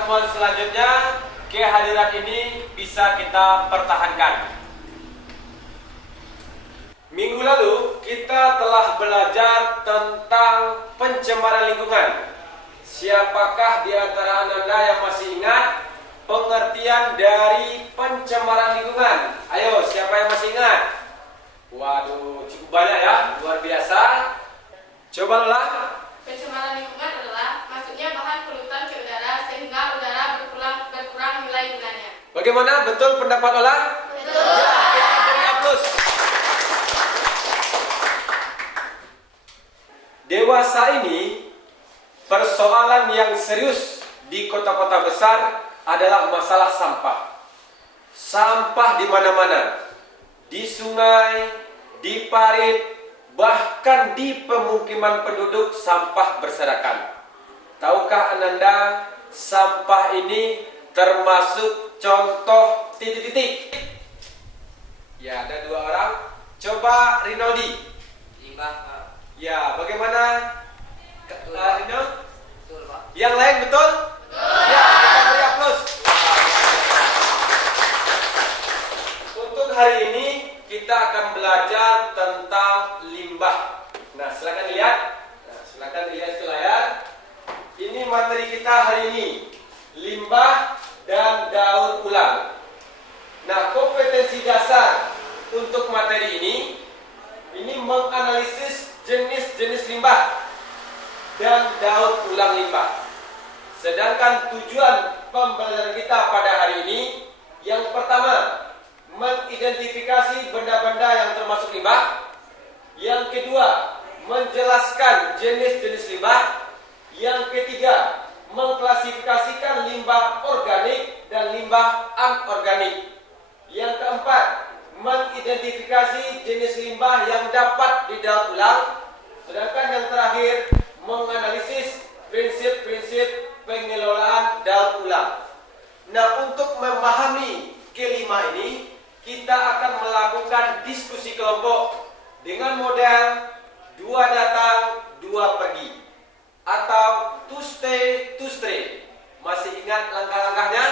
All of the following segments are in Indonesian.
pertemuan selanjutnya kehadiran ini bisa kita pertahankan. Minggu lalu kita telah belajar tentang pencemaran lingkungan. Siapakah di antara Anda yang masih ingat pengertian dari pencemaran lingkungan? Ayo, siapa yang masih ingat? Waduh, cukup banyak ya, luar biasa. Coba ulang. Pencemaran lingkungan adalah masuknya bahan polutan ke udara sehingga udara berkurang nilai gunanya. Bagaimana? Betul pendapat Ola? Betul. Ya, kita beri aplaus. Dewasa ini, persoalan yang serius di kota-kota besar adalah masalah sampah. Sampah di mana-mana, di sungai, di parit, bahkan di pemukiman penduduk sampah berserakan. Tahukah Ananda, sampah ini termasuk contoh titik-titik? Ya, ada dua orang. Coba Rinaldi. Limbah, Pak. Ya, bagaimana Betul, Rino? Betul, Pak. Yang lain betul? Ya, kita beri aplaus. Untuk hari ini kita akan belajar tentang limbah. Nah, silakan lihat. Ke layar. Ini materi kita hari ini, limbah dan daur ulang. Nah, kompetensi dasar untuk materi ini menganalisis jenis-jenis limbah dan daur ulang limbah. Sedangkan tujuan pembelajaran kita pada hari ini, yang pertama, mengidentifikasi benda-benda yang termasuk limbah. Yang kedua, menjelaskan jenis-jenis limbah. Yang ketiga, mengklasifikasikan limbah organik dan limbah anorganik. Yang keempat, mengidentifikasi jenis limbah yang dapat didaur ulang. Sedangkan yang terakhir, menganalisis prinsip-prinsip pengelolaan daur ulang. Nah, untuk memahami kelima ini, kita akan melakukan diskusi kelompok dengan model 2 datang, 2 pergi, atau to stay, to stray. Masih ingat langkah-langkahnya?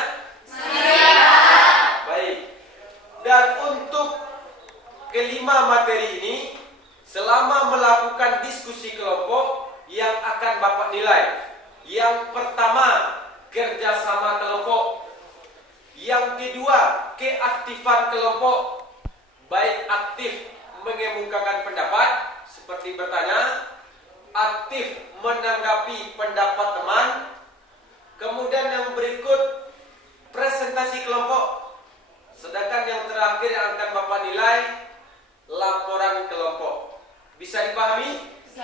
Baik. Dan untuk kelima materi ini, selama melakukan diskusi kelompok yang akan Bapak nilai. Yang pertama, kerjasama kelompok. Yang kedua, keaktifan kelompok. Baik aktif mengemukakan pendapat, seperti bertanya, aktif menanggapi pendapat teman. Kemudian yang berikut, presentasi kelompok. Sedangkan yang terakhir yang akan Bapak nilai, laporan kelompok. Bisa dipahami? Bisa.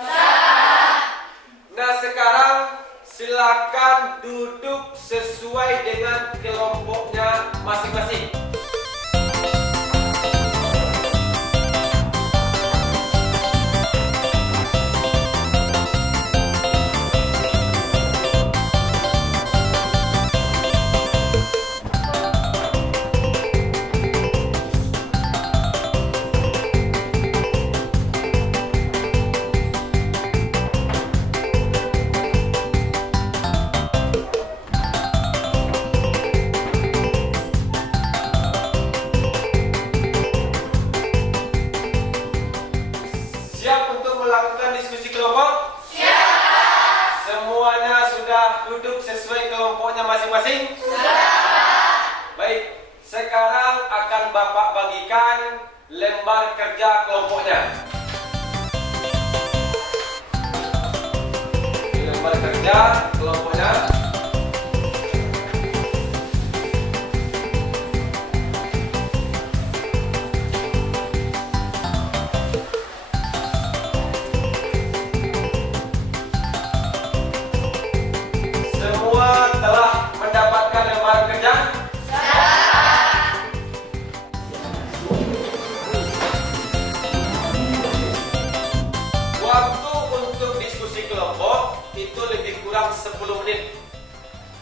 Nah, sekarang silakan duduk sesuai dengan kelompoknya masing-masing. Masing-masing? Sudah. Baik, sekarang akan Bapak bagikan lembar kerja kelompoknya. Lembar kerja kelompoknya. Waktu untuk diskusi kelompok itu lebih kurang 10 menit.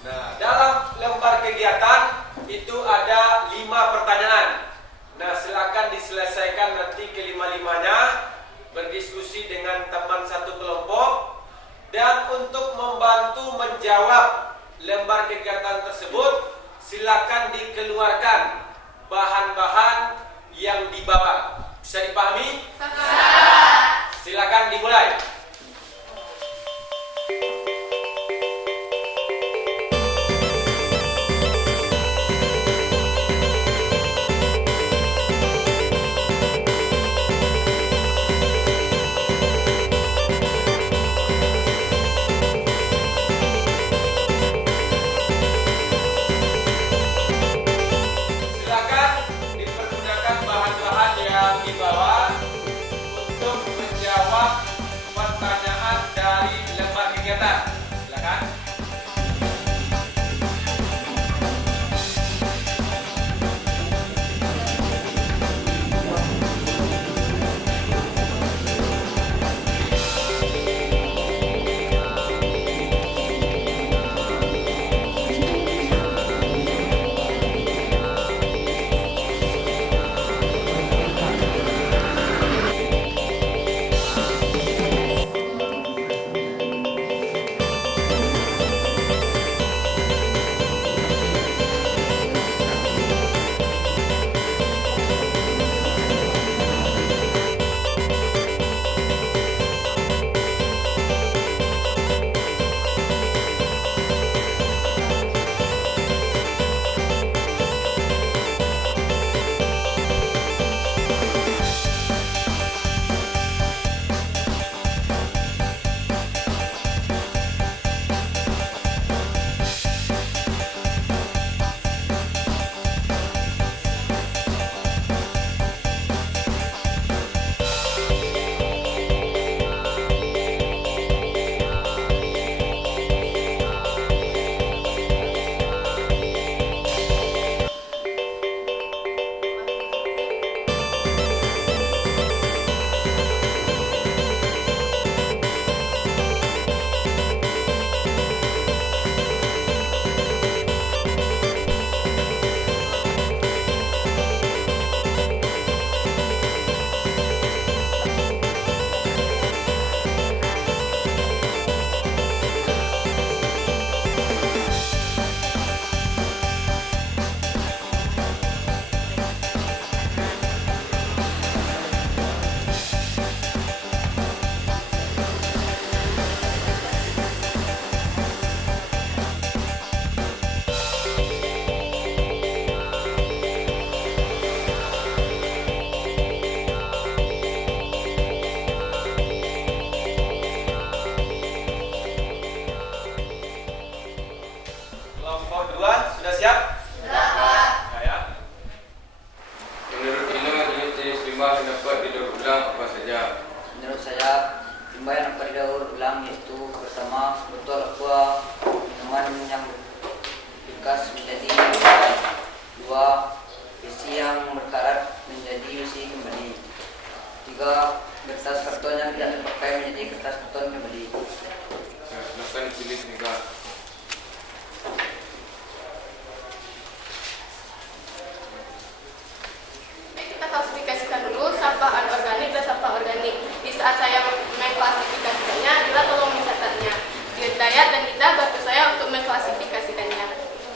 Nah, dalam lembar kegiatan itu ada 5 pertanyaan. Nah, silakan diselesaikan nanti kelima-limanya, berdiskusi dengan teman satu kelompok. Dan untuk membantu menjawab lembar kegiatan menjadi dua, besi yang berkarat menjadi besi kembali. Tiga, kertas karton yang tidak terpakai menjadi kertas karton kembali. Silakan dipilih juga. Kita klasifikasikan dulu sampah anorganik dan sampah organik. Di saat saya mengklasifikasikannya, Dila tolong mencatatnya. Dayat dan Ida bantu saya untuk mengklasifikasikannya.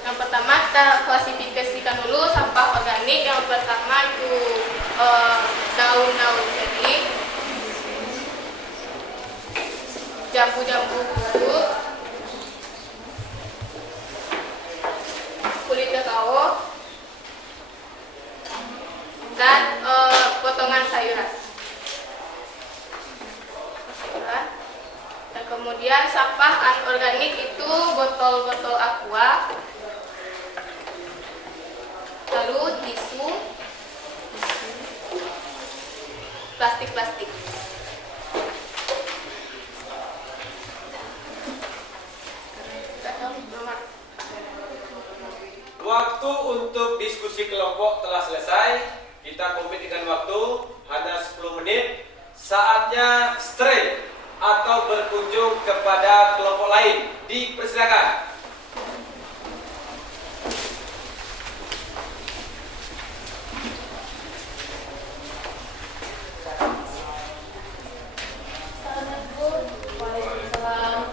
Yang pertama kita klasifikasikan dulu sampah organik. Yang pertama itu daun-daun kering, jambu-jambu busuk, kulit kakao, dan potongan sayuran. Dan kemudian sampah anorganik itu botol-botol aqua, lalu tisu, plastik-plastik. Waktu untuk diskusi kelompok telah selesai. Kita komplit dengan waktu hanya 10 menit. Saatnya stray atau berkunjung kepada kelompok lain. Dipersilakan. Assalamualaikum. Waalaikumsalam.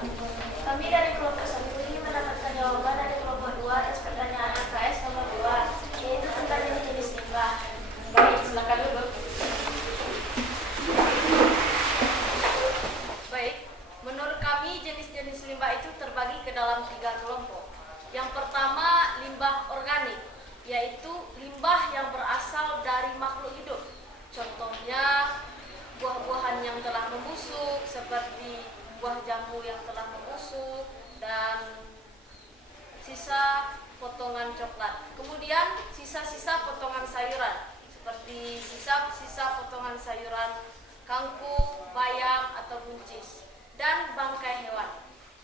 Kami dari kelompok 1 ini mendapatkan jawaban dari kelompok 2 atas pertanyaan AKS nomor 2, yaitu tentang jenis-jenis limbah. Baik, silakan dulu. Baik, menurut kami jenis-jenis limbah itu terbagi ke dalam 3 kelompok. Yang pertama, limbah organik, yaitu limbah yang berasal dari makhluk hidup. Contohnya, buah-buahan yang telah membusuk, seperti buah jambu yang telah membusuk, dan sisa potongan coklat. Kemudian, sisa-sisa potongan sayuran, seperti sisa-sisa potongan sayuran kangkung, bayam, atau buncis, dan bangkai hewan.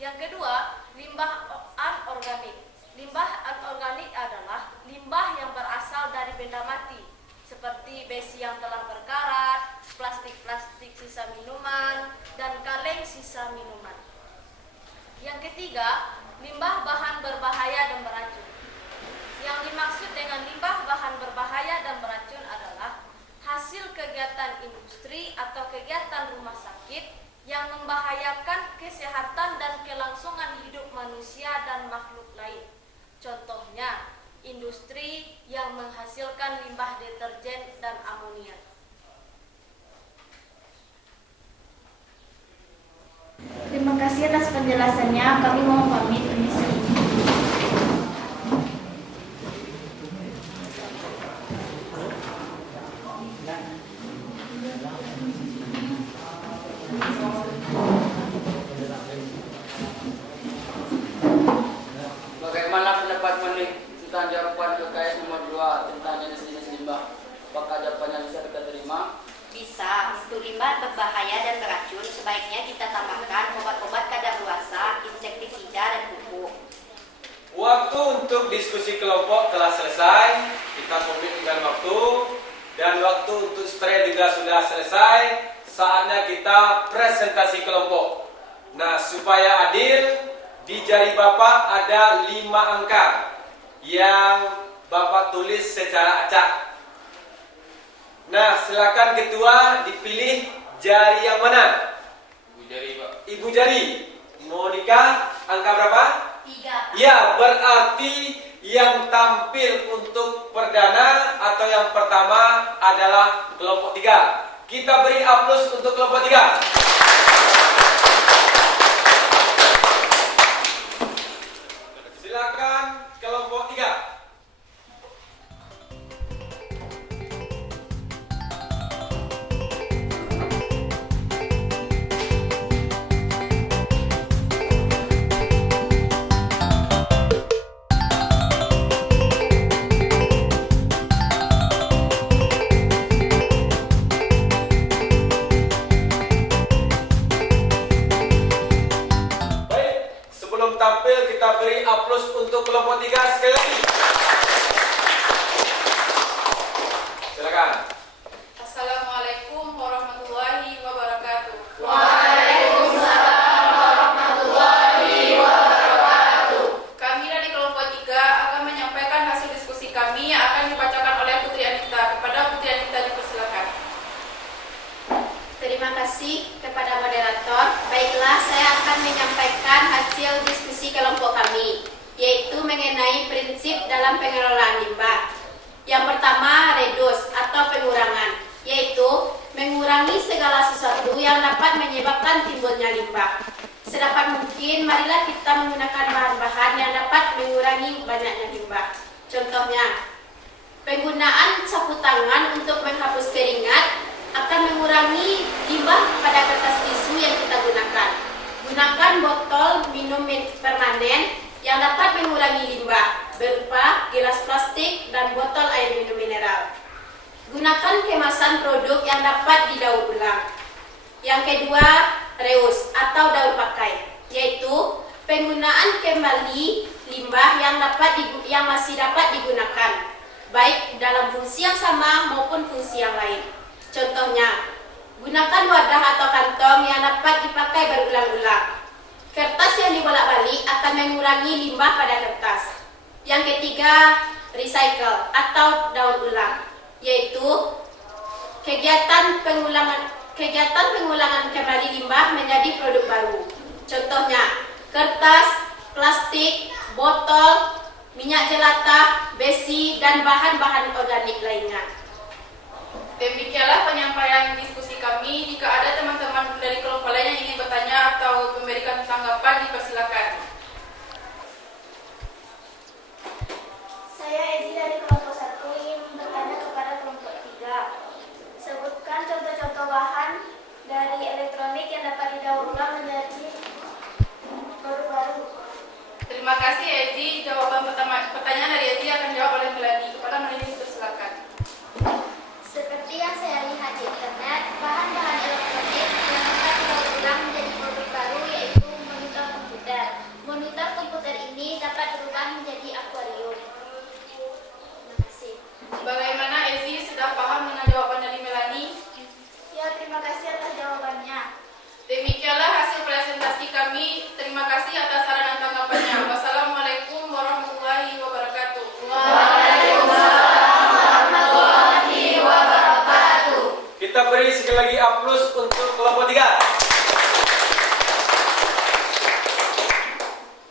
Yang kedua, limbah anorganik. Limbah anorganik adalah limbah yang berasal dari benda mati, seperti besi yang telah berkarat, plastik-plastik sisa minuman, dan kaleng sisa minuman. Yang ketiga, limbah bahan berbahaya dan beracun. Yang dimaksud dengan limbah bahan berbahaya dan beracun adalah hasil kegiatan industri atau kegiatan rumah sakit yang membahayakan kesehatan dan kelangsungan hidup manusia dan makhluk lain. Contohnya, industri yang menghasilkan limbah deterjen dan amonia. Terima kasih atas penjelasannya. Kami mohon pamit. Permisi. Bagaimana pendapat Monik tentang jawaban UKS nomor 2 tentang jenis-jenis limbah? Apakah jawabannya bisa kita terima? Bisa. Untuk limbah berbahaya dan beracun, sebaiknya kita tambahkan obat-obat kadaluarsa, insektisida, dan pupuk. Waktu untuk diskusi kelompok telah selesai. Kita komplit dengan waktu. Dan waktu untuk stray juga sudah selesai. Saatnya kita presentasi kelompok. Nah, supaya adil, di jari Bapak ada 5 angka yang Bapak tulis secara acak. Nah, silakan ketua dipilih jari yang mana? Ibu jari, Pak. Ibu jari. Monika, angka berapa? 3. Ya, berarti yang tampil untuk perdana atau yang pertama adalah kelompok 3. Kita beri aplaus untuk kelompok 3. Silakan kelompok 3. kasih kepada moderator. Baiklah, saya akan menyampaikan hasil diskusi kelompok kami, yaitu mengenai prinsip dalam pengelolaan limbah. Yang pertama, reduce atau pengurangan, yaitu mengurangi segala sesuatu yang dapat menyebabkan timbulnya limbah. Sedapat mungkin, marilah kita menggunakan bahan-bahan yang dapat mengurangi banyaknya limbah. Contohnya, penggunaan sapu tangan untuk menghapus keringat akan mengurangi limbah pada kertas tisu yang kita gunakan. Gunakan botol minum permanen yang dapat mengurangi limbah berupa gelas plastik dan botol air minum mineral. Gunakan kemasan produk yang dapat didaur ulang. Yang kedua, reuse atau daur pakai, yaitu penggunaan kembali limbah yang masih dapat digunakan, baik dalam fungsi yang sama maupun fungsi yang lain. Contohnya, gunakan wadah atau kantong yang dapat dipakai berulang-ulang. Kertas yang dibolak-balik akan mengurangi limbah pada kertas. Yang ketiga, recycle atau daur ulang, yaitu kegiatan pengulangan kembali limbah menjadi produk baru. Contohnya, kertas, plastik, botol, minyak jelantah, besi, dan bahan-bahan organik lainnya. Demikianlah penyampaian diskusi kami. Jika ada teman-teman dari kelompok lain yang ingin bertanya atau memberikan tanggapan, dipersilakan. Saya Ezi dari kelompok 1 ingin bertanya kepada kelompok 3. Sebutkan contoh-contoh bahan dari elektronik yang dapat didaur ulang menjadi produk baru. Terima kasih Ezi. Jawaban pertanyaan dari Ezi akan dijawab oleh Melani. Kepada Melani, dipersilakan. Seperti yang saya lihat di internet, bahan-bahan elektronik yang dapat didaur ulang menjadi produk baru yaitu monitor komputer. Monitor komputer ini dapat berubah menjadi akuarium. Terima kasih. Bagaimana Ezi, sudah paham dengan jawaban dari Melani? Ya, terima kasih atas jawabannya. Demikianlah hasil presentasi kami. Terima kasih atas saran dan tanggapannya. Wassalamualaikum warahmatullahi wabarakatuh. Kita beri sekali lagi aplaus untuk kelompok 3.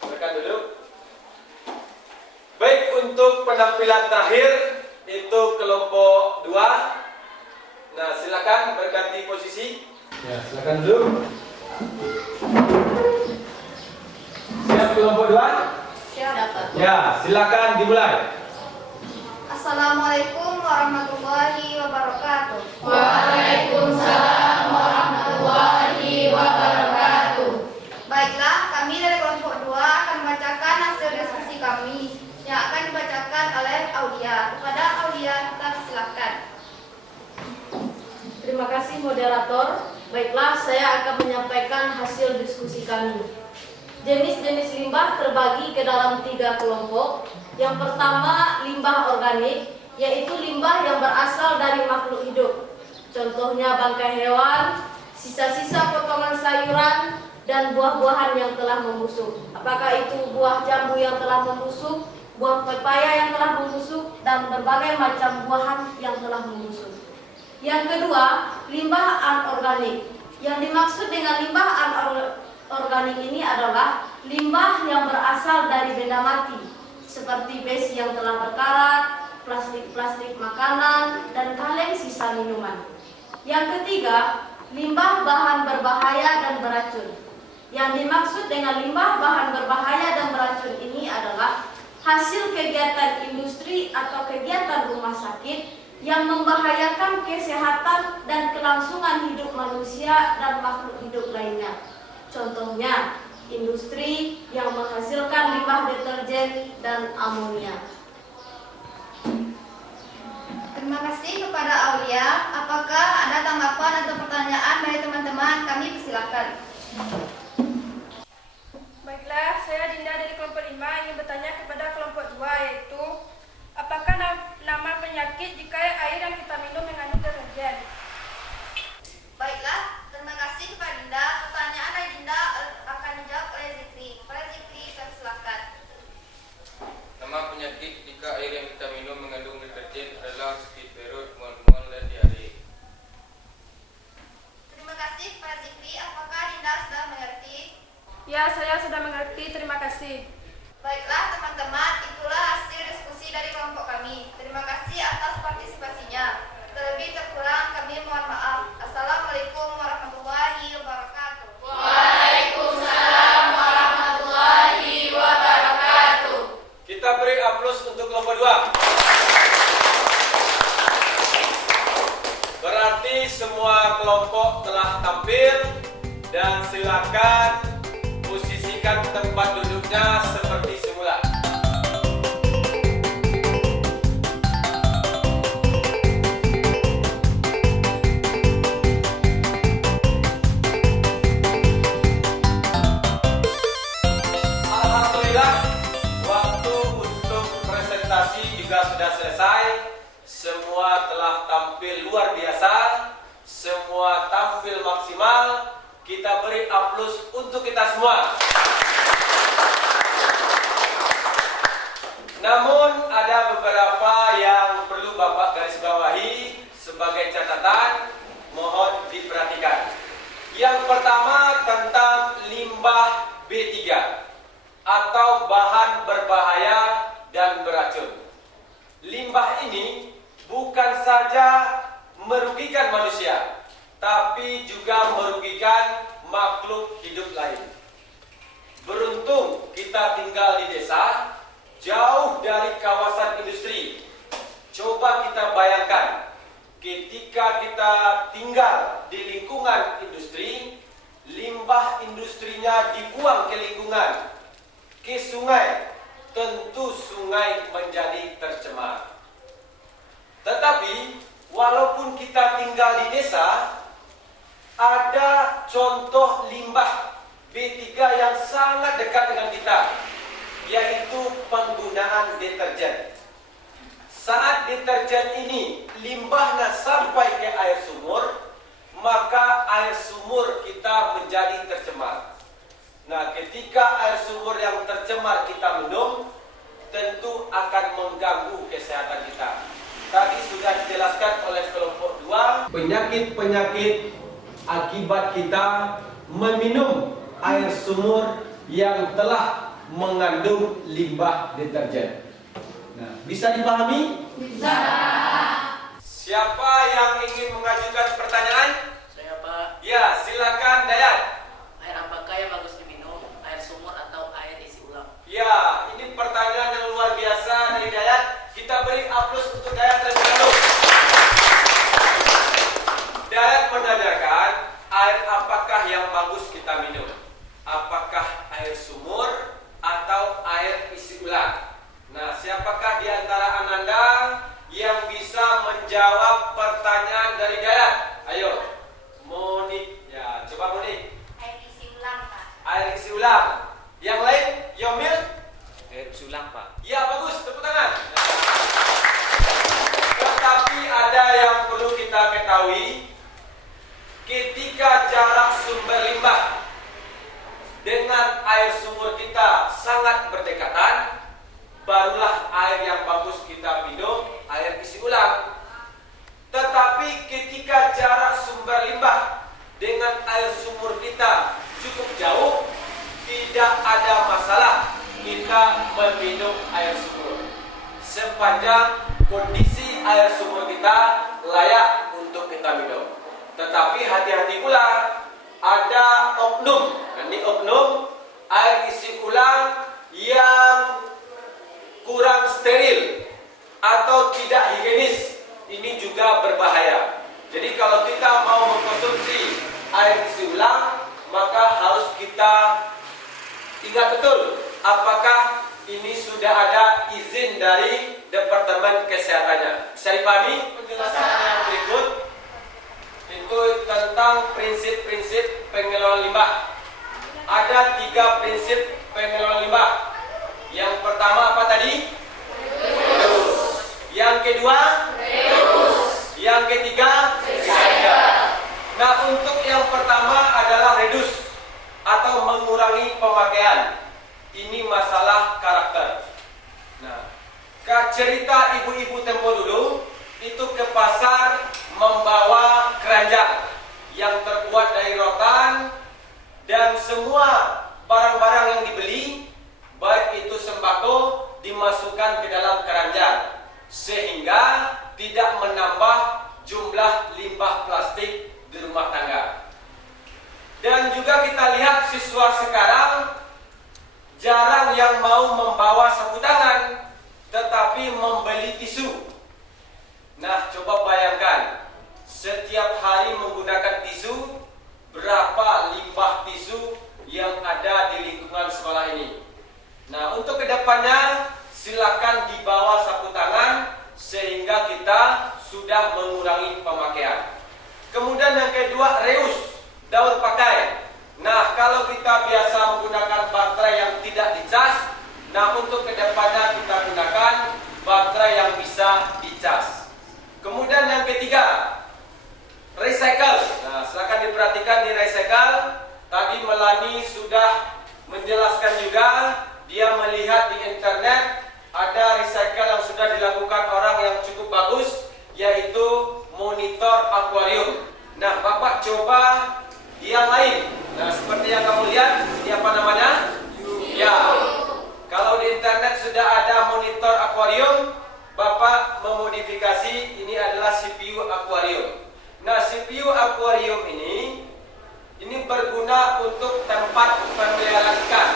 Silakan duduk. Baik, untuk penampilan terakhir itu kelompok 2. Nah, silakan berganti posisi. Ya, silakan duduk. Siap kelompok 2? Siap. Ya, silakan dimulai. Assalamualaikum warahmatullahi wabarakatuh. Waalaikumsalam warahmatullahi wabarakatuh. Baiklah, kami dari kelompok 2 akan membacakan hasil diskusi kami yang akan dibacakan oleh Aulia. Kepada Aulia, kita silakan. Terima kasih moderator. Baiklah, saya akan menyampaikan hasil diskusi kami. Jenis-jenis limbah terbagi ke dalam 3 kelompok. Yang pertama, limbah organik, yaitu limbah yang berasal dari makhluk hidup. Contohnya bangkai hewan, sisa-sisa potongan sayuran, dan buah-buahan yang telah membusuk. Apakah itu buah jambu yang telah membusuk, buah pepaya yang telah membusuk, dan berbagai macam buahan yang telah membusuk. Yang kedua, limbah anorganik. Yang dimaksud dengan limbah anorganik ini adalah limbah yang berasal dari benda mati, seperti besi yang telah berkarat, plastik-plastik makanan, dan kaleng sisa minuman. Yang ketiga, limbah bahan berbahaya dan beracun. Yang dimaksud dengan limbah bahan berbahaya dan beracun ini adalah hasil kegiatan industri atau kegiatan rumah sakit yang membahayakan kesehatan dan kelangsungan hidup manusia dan makhluk hidup lainnya. Contohnya, industri yang menghasilkan limbah deterjen dan amonia. Terima kasih kepada Aulia. Apakah ada tanggapan atau pertanyaan dari teman-teman? Kami persilakan. Baiklah, saya Dinda dari kelompok 5 ingin bertanya kepada kelompok 2, yaitu apakah nama penyakit jika air yang kita minum mengandung deterjen? Baiklah, terima kasih kepada Dinda. Pertanyaan dari Dinda akan dijawab oleh Zikri. Pada Zikri, kami silakan. Nama penyakit jika air yang kita minum mengandung deterjen adalah sakit perut, mual-mual, dan diare. Terima kasih kepada kelompok telah tampil dan silakan posisikan tempat duduknya seperti semula. Alhamdulillah, waktu untuk presentasi juga sudah selesai. Semua telah tampil luar biasa, semua tampil maksimal. Kita beri aplaus untuk kita semua. Namun ada beberapa yang perlu Bapak garis bawahi sebagai catatan, mohon diperhatikan. Yang pertama tentang limbah B3 atau bahan berbahaya dan beracun. Limbah ini bukan saja merugikan manusia, tapi juga merugikan makhluk hidup lain. Beruntung kita tinggal di desa, jauh dari kawasan industri. Coba kita bayangkan, ketika kita tinggal di lingkungan industri, limbah industrinya dibuang ke lingkungan, ke sungai, tentu sungai menjadi tercemar. Tetapi walaupun kita tinggal di desa, ada contoh limbah B3 yang sangat dekat dengan kita, yaitu penggunaan deterjen. Saat deterjen ini limbahnya sampai ke air sumur, maka air sumur kita menjadi tercemar. Nah, ketika air sumur yang tercemar kita minum, tentu akan mengganggu kesehatan kita. Tadi sudah dijelaskan oleh kelompok 2, penyakit-penyakit akibat kita meminum air sumur yang telah mengandung limbah deterjen. Nah, bisa dipahami? Bisa. Siapa yang ingin mengajukan pertanyaan? Saya, Pak. Ya, silakan Dayat. Air apakah yang bagus diminum? Air sumur atau air isi ulang? Ya, ini pertanyaan yang luar biasa dari Dayat. Kita beri aplaus untuk Dayat terlebih dahulu. Dayat menanyakan, air apakah yang bagus kita minum? Apakah air sumur atau air isi ulang? Nah, siapakah di antara Ananda yang bisa menjawab pertanyaan dari Dayat? Ayo, Monik. Ya, coba Monik. Air isi ulang, Pak. Air isi ulang. Yang lain, Yomil? Air ulang, Pak. Ya, bagus, tepuk tangan. Tetapi ada yang perlu kita ketahui, ketika jarak sumber limbah dengan air sumur kita sangat berdekatan, barulah air yang bagus kita minum, air isi ulang. Tetapi ketika jarak sumber limbah dengan air sumur kita cukup jauh, tidak ada masalah kita meminum air sumur, sepanjang kondisi air sumur kita layak untuk kita minum. Tetapi hati-hati pula, ada oknum, ini oknum air isi ulang yang kurang steril atau tidak higienis, ini juga berbahaya. Jadi kalau kita mau mengkonsumsi air isi ulang, maka harus kita ingat betul apakah ini sudah ada izin dari Departemen Kesehatannya. Bisa dipahami penjelasan yang berikut? Itu tentang prinsip-prinsip pengelolaan limbah. Ada 3 prinsip pengelolaan limbah. Yang pertama apa tadi? Reduce. Yang kedua? Reduce. Yang ketiga? Recycle. Nah, untuk yang pertama adalah reduce atau mengurangi pemakaian. Ini masalah karakter. Nah, cerita ibu-ibu tempo dulu itu ke pasar membawa keranjang yang terbuat dari rotan, dan semua barang-barang yang dibeli, baik itu sembako, dimasukkan ke dalam keranjang sehingga tidak menambah jumlah limbah plastik di rumah tangga. Dan juga kita lihat siswa sekarang jarang yang mau membawa sapu tangan, tetapi membeli tisu. Nah, coba bayangkan, setiap hari menggunakan adalah mengurangi pemakaian. Kemudian yang kedua, reuse, daur pakai. Nah, kalau kita biasa menggunakan baterai yang tidak dicas, nah untuk kedepannya kita gunakan baterai yang bisa dicas. Kemudian yang ketiga, recycle. Nah, silakan diperhatikan di recycle. Tadi Melani sudah menjelaskan juga, dia melihat di internet ada recycle yang sudah dilakukan orang yang cukup bagus, yaitu monitor akuarium. Nah, Bapak coba yang lain. Nah, seperti yang kamu lihat, ini apa namanya? Ya. Kalau di internet sudah ada monitor akuarium, Bapak memodifikasi, ini adalah CPU akuarium. Nah, CPU akuarium ini berguna untuk tempat pemeliharaan ikan.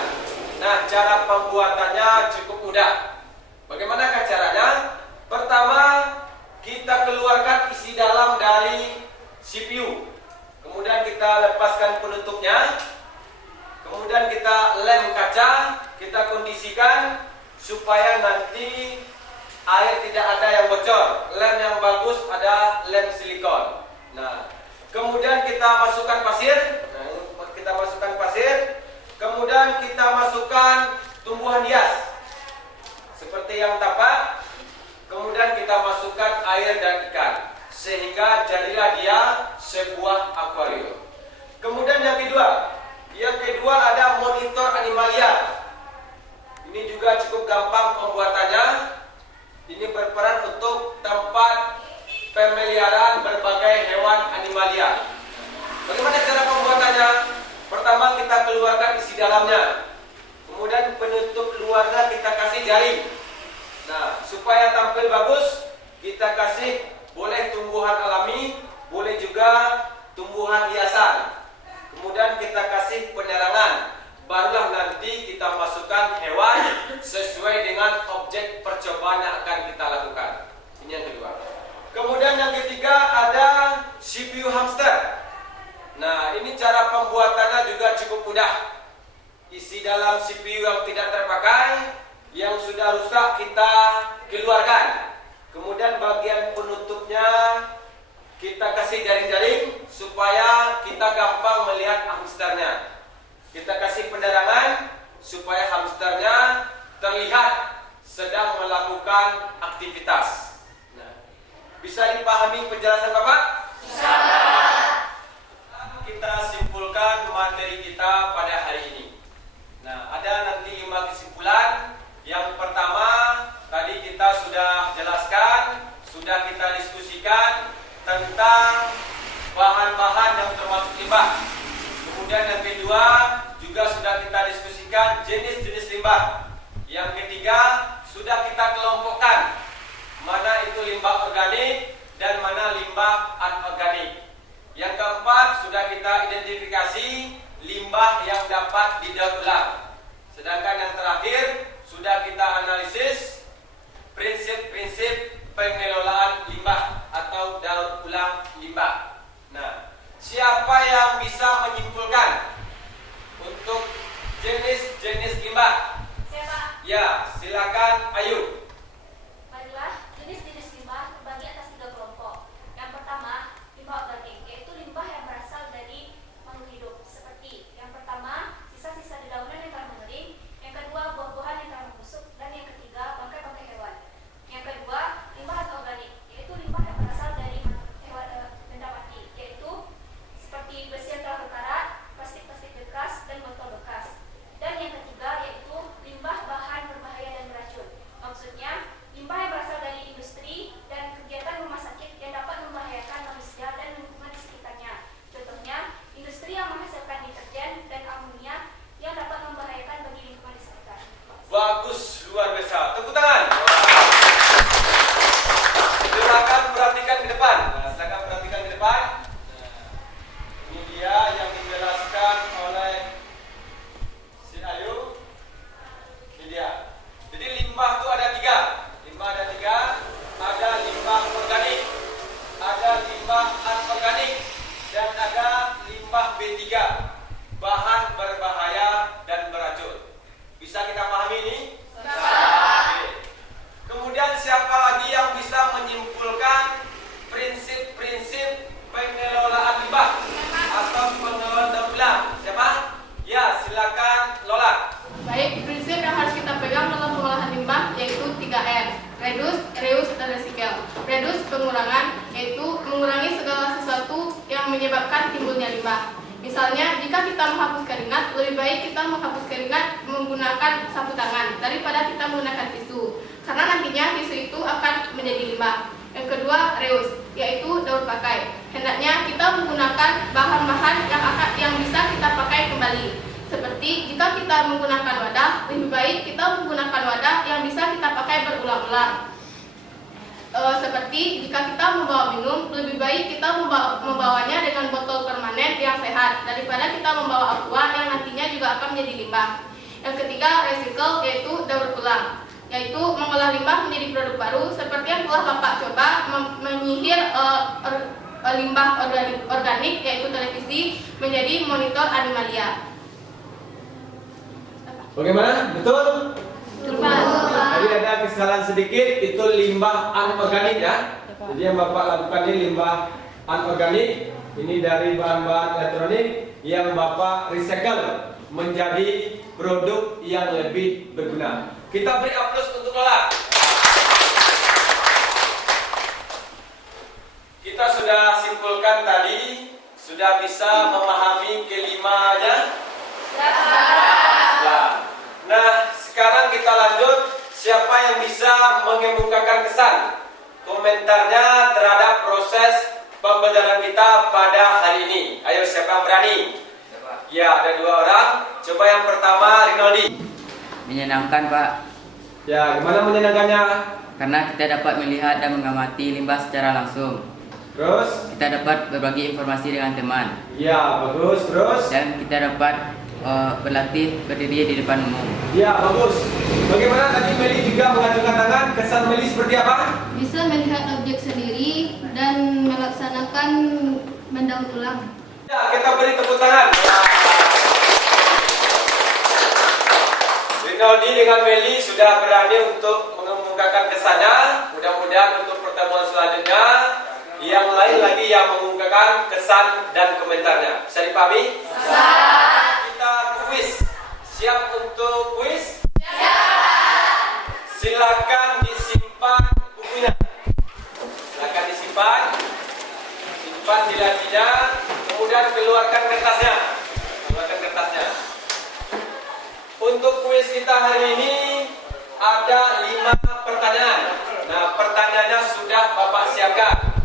Nah, cara pembuatannya cukup mudah. Bagaimanakah caranya? Pertama, kita keluarkan isi dalam dari CPU. Kemudian kita lepaskan penutupnya. Kemudian kita lem kaca, kita kondisikan supaya nanti air tidak ada yang bocor. Lem yang bagus ada lem silikon. Nah, kemudian kita masukkan pasir. Kemudian kita masukkan tumbuhan hias seperti yang tapak. Kemudian kita masukkan air dan ikan, sehingga jadilah dia sebuah akuarium. Kemudian yang kedua ada monitor animalia. Ini juga cukup gampang pembuatannya. Ini berperan untuk tempat pemeliharaan berbagai hewan animalia. Bagaimana cara pembuatannya? Pertama, kita keluarkan isi dalamnya. Kemudian penutup luarnya kita kasih jaring. Nah, supaya tampil bagus, kita kasih boleh tumbuhan alami, boleh juga tumbuhan hiasan. Kemudian kita kasih penerangan. Barulah nanti kita masukkan hewan sesuai dengan objek percobaan yang akan kita lakukan. Ini yang kedua. Kemudian yang ketiga ada CPU hamster. Nah, ini cara pembuatannya juga cukup mudah. Isi dalam CPU yang tidak terpakai, yang sudah rusak kita keluarkan. Kemudian bagian penutupnya kita kasih jaring-jaring supaya kita gampang melihat hamsternya. Kita kasih penerangan supaya hamsternya terlihat sedang melakukan aktivitas. Nah, bisa dipahami penjelasan Bapak? Bisa. Kita simpulkan materi kita pada hari ini. Nah, ada nanti 5 kesimpulan. Yang pertama, tadi kita sudah jelaskan, sudah kita diskusikan tentang bahan-bahan yang termasuk limbah. Kemudian yang kedua, juga sudah kita diskusikan jenis-jenis limbah. Yang ketiga, sudah kita kelompokkan mana itu limbah organik dan mana limbah anorganik. Yang keempat, sudah kita identifikasi limbah yang dapat didaur ulang. Sedangkan yang terakhir, sudah kita analisis prinsip-prinsip pengelolaan limbah atau daur ulang limbah. Nah, siapa yang bisa menyimpulkan untuk jenis-jenis limbah? Siapa? Ya, silakan Ayu. Baiklah, jenis-jenis limbah terbagi atas 3 kelompok. Yang pertama, limbah organik, yaitu limbah yang berasal dari makhluk hidup. Seperti yang pertama, sisa-sisa di dalam menyebabkan timbulnya limbah. Misalnya, jika kita menghapus keringat, lebih baik kita menghapus keringat menggunakan sapu tangan daripada kita menggunakan tisu, karena nantinya tisu itu akan menjadi limbah. Yang kedua, reuse, yaitu daur pakai. Hendaknya kita menggunakan bahan-bahan yang bisa kita pakai kembali. Seperti jika kita menggunakan wadah, lebih baik kita menggunakan wadah yang bisa kita pakai berulang-ulang. Seperti jika kita membawa minum, lebih baik kita membawanya dengan botol permanen yang sehat daripada kita membawa aqua yang nantinya juga akan menjadi limbah. Yang ketiga, recycle, yaitu daur ulang, yaitu mengolah limbah menjadi produk baru seperti yang telah Bapak coba menyihir limbah organik yaitu televisi menjadi monitor animalia. Bagaimana? Betul? Tadi ada kesalahan sedikit, itu limbah anorganik ya. Jadi yang Bapak lakukan ini limbah anorganik, ini dari bahan-bahan elektronik yang Bapak recycle menjadi produk yang lebih berguna. Kita beri aplaus untuk Lola. Kita sudah simpulkan tadi, sudah bisa memahami kelimanya. Nah, sekarang kita lanjut. Siapa yang bisa mengemukakan kesan komentarnya terhadap proses pembelajaran kita pada hari ini? Ayo, siapa yang berani? Ya, ada 2 orang. Coba yang pertama, Rinaldi. Menyenangkan, Pak. Ya, gimana menyenangkannya? Karena kita dapat melihat dan mengamati limbah secara langsung. Terus? Kita dapat berbagi informasi dengan teman. Ya, bagus. Terus? Dan kita dapat berlatih berdiri di depan umum. Ya, bagus. Bagaimana tadi Meli juga mengajukan tangan? Kesan Meli seperti apa? Bisa melihat objek sendiri dan melaksanakan mendaur ulang. Ya, kita beri tepuk tangan. Rinaldi dengan Meli sudah berani untuk mengemukakan kesannya. Mudah-mudahan untuk pertemuan selanjutnya yang lain lagi yang mengemukakan kesan dan komentarnya. Bisa dipahami? Bisa. Kita kuis. Siap untuk kuis? Siap. Silakan disimpan bukunya. Silakan disimpan. Simpan di lacinya. Kemudian keluarkan kertasnya. Untuk kuis kita hari ini ada 5 pertanyaan. Nah, pertanyaannya sudah Bapak siapkan.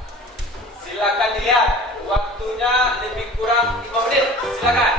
Silakan dilihat. Waktunya lebih kurang 5 menit. Silakan.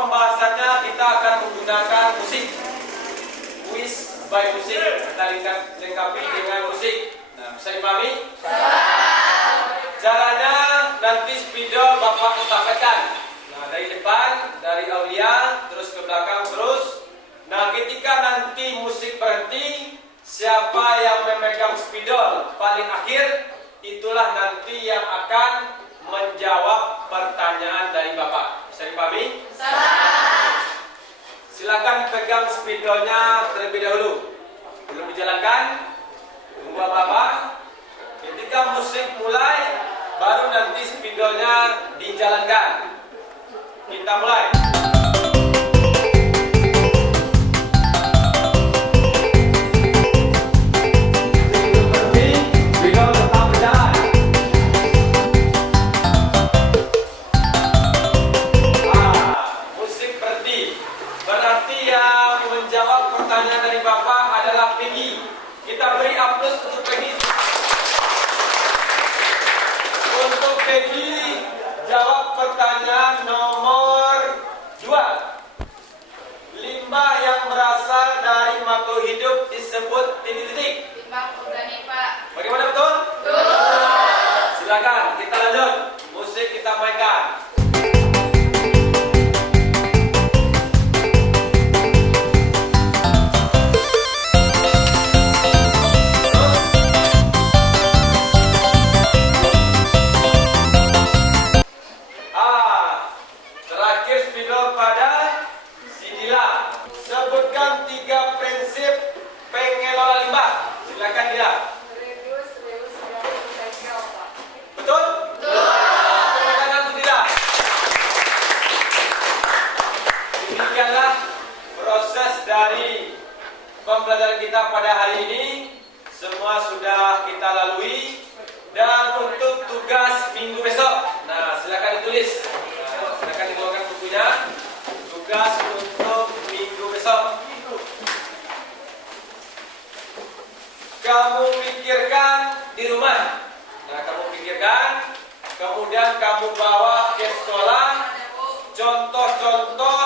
pembahasannya kita akan menggunakan musik. Kuis by musik, kita lengkapi dengan musik. Nah, bisa dipahami? Caranya nanti spidol Bapak estafetkan. Nah, dari depan, dari Aulia, terus ke belakang terus. Nah, ketika nanti musik berhenti, siapa yang memegang spidol paling akhir, itulah nanti yang akan menjawab pertanyaan dari Bapak. Bisa dipahami? Silakan pegang spidolnya terlebih dahulu. Belum dijalankan, tunggu Bapak. Ketika musik mulai, baru nanti spidolnya dijalankan. Kita mulai. Kita beri aplaus untuk Peggy. Untuk Peggy jawab pertanyaan nomor 2. Limbah yang berasal dari makhluk hidup disebut titik-titik. Limbah organik, Pak. Bagaimana betul? Betul. Silakan kita lanjut. Musik kita mainkan. Sebutkan 3 prinsip pengelola limbah. Silakan dia. Reduce, recycle, Pak. Betul? Betul. Tangan untuk tidak. Demikianlah proses dari pembelajaran kita pada hari ini. Semua sudah kita lalui. Dan untuk tugas minggu besok, nah silakan ditulis. Nah, silakan dikeluarkan bukunya. Tugas untuk minggu besok. Kamu pikirkan di rumah. Nah, kamu pikirkan, kemudian kamu bawa ke sekolah contoh-contoh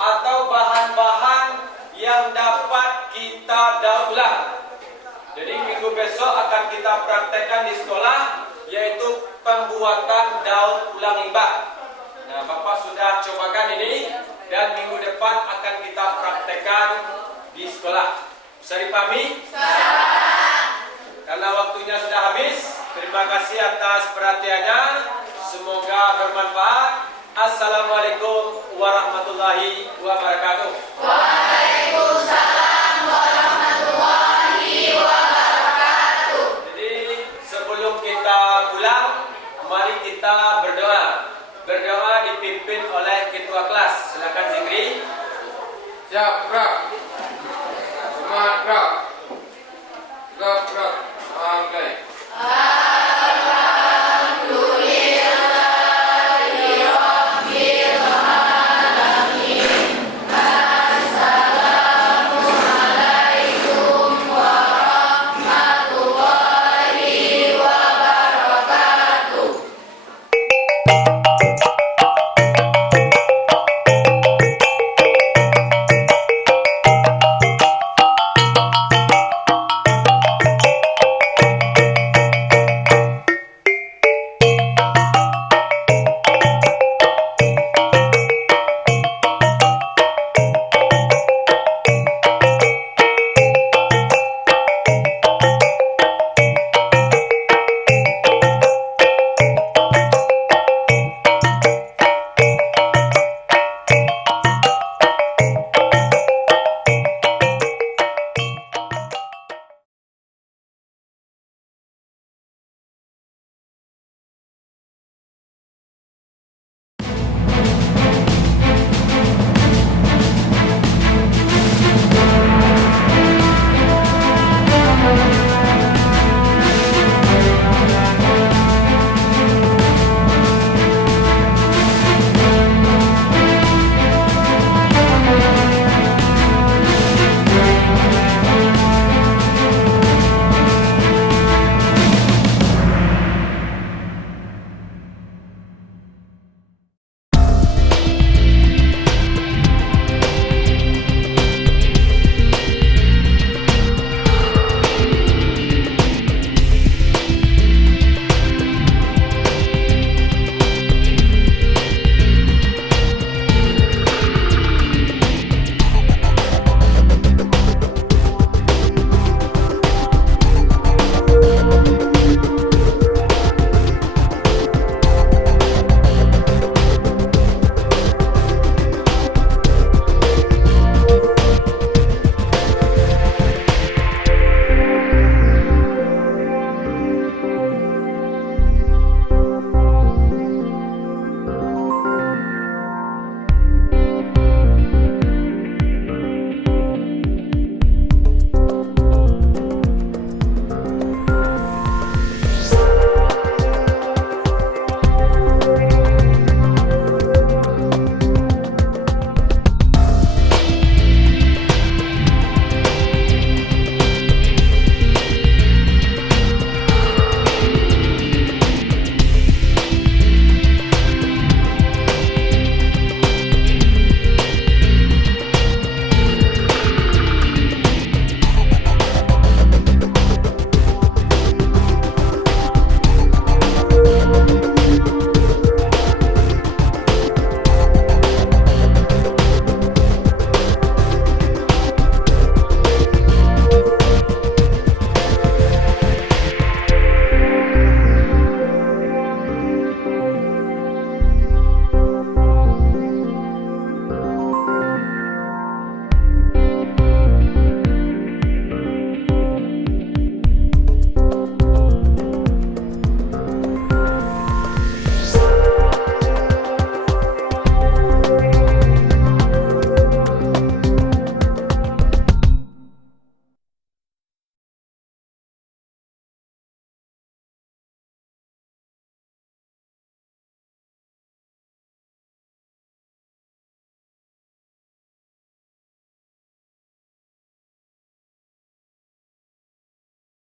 atau bahan-bahan yang dapat kita daur ulang. Jadi minggu besok akan kita praktekkan di sekolah, yaitu pembuatan daur ulang limbah. Nah, Bapak sudah cobakan ini, dan minggu depan akan kita praktekkan di sekolah. Bisa dipahami? Karena waktunya sudah habis, terima kasih atas perhatiannya. Semoga bermanfaat. Assalamualaikum warahmatullahi wabarakatuh. Waalaikumsalam warahmatullahi wabarakatuh. Jadi sebelum kita pulang, mari kita berdoa. Berdoa dipimpin oleh ketua kelas. Silakan Zikri. Siap, gerak. Semangat, gerak.